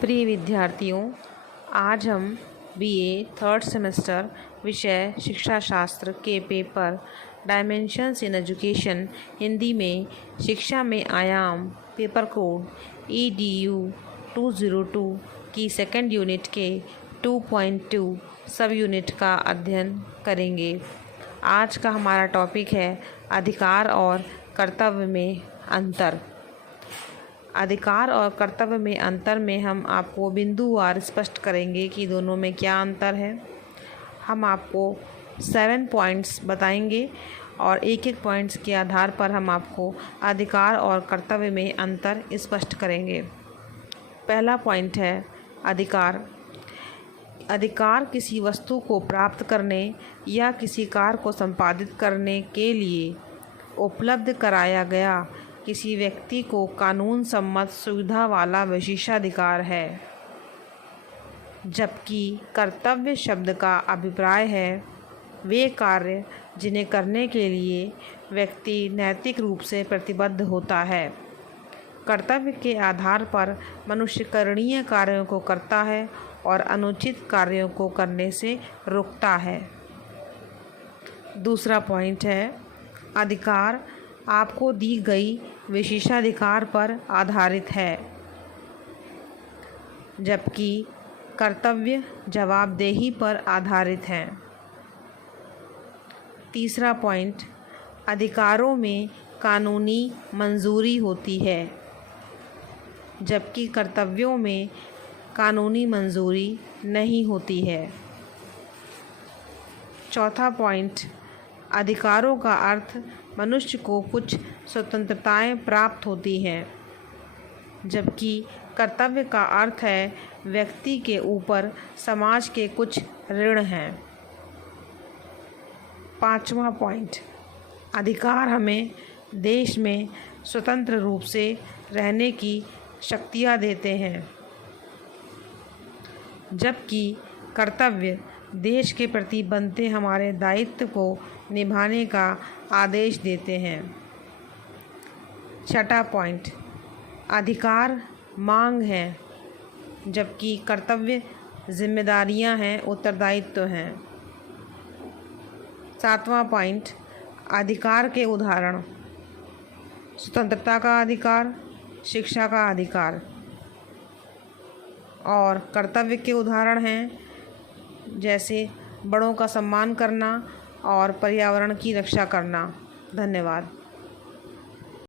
प्रिय विद्यार्थियों, आज हम बीए थर्ड सेमेस्टर विषय शिक्षा शास्त्र के paper dimensions in education Hindi में शिक्षा में आयाम पेपर कोड EDU 202 की सेकंड यूनिट के 2.2 सब यूनिट का अध्ययन करेंगे। आज का हमारा टॉपिक है अधिकार और कर्तव्य में अंतर। अधिकार और कर्तव्य में अंतर में हम आपको बिंदुवार स्पष्ट करेंगे कि दोनों में क्या अंतर है। हम आपको 7 पॉइंट्स बताएंगे और एक एक पॉइंट्स के आधार पर हम आपको अधिकार और कर्तव्य में अंतर स्पष्ट करेंगे। पहला पॉइंट है अधिकार। अधिकार किसी वस्तु को प्राप्त करने या किसी कार्य को संपादित करने के लिए उपलब्ध कराया गया किसी व्यक्ति को कानून सम्मत सुविधा वाला विशेषाधिकार है, जबकि कर्तव्य शब्द का अभिप्राय है वे कार्य जिन्हें करने के लिए व्यक्ति नैतिक रूप से प्रतिबद्ध होता है। कर्तव्य के आधार पर मनुष्य करणीय कार्यों को करता है और अनुचित कार्यों को करने से रोकता है। दूसरा पॉइंट है अधिकार आपको दी गई विशेषाधिकार पर आधारित है, जबकि कर्तव्य जवाबदेही पर आधारित है। तीसरा पॉइंट अधिकारों में कानूनी मंजूरी होती है, जबकि कर्तव्यों में कानूनी मंजूरी नहीं होती है। चौथा पॉइंट अधिकारों का अर्थ मनुष्य को कुछ स्वतंत्रताएं प्राप्त होती हैं, जबकि कर्तव्य का अर्थ है व्यक्ति के ऊपर समाज के कुछ ऋण हैं। पांचवा पॉइंट अधिकार हमें देश में स्वतंत्र रूप से रहने की शक्तियां देते हैं, जबकि कर्तव्य देश के प्रति बनते हमारे दायित्व को निभाने का आदेश देते हैं। छठा पॉइंट अधिकार मांग है, जबकि कर्तव्य जिम्मेदारियां हैं, उत्तरदायित्व हैं। सातवां पॉइंट अधिकार के उदाहरण स्वतंत्रता का अधिकार, शिक्षा का अधिकार, और कर्तव्य के उदाहरण हैं जैसे बड़ों का सम्मान करना और पर्यावरण की रक्षा करना। धन्यवाद।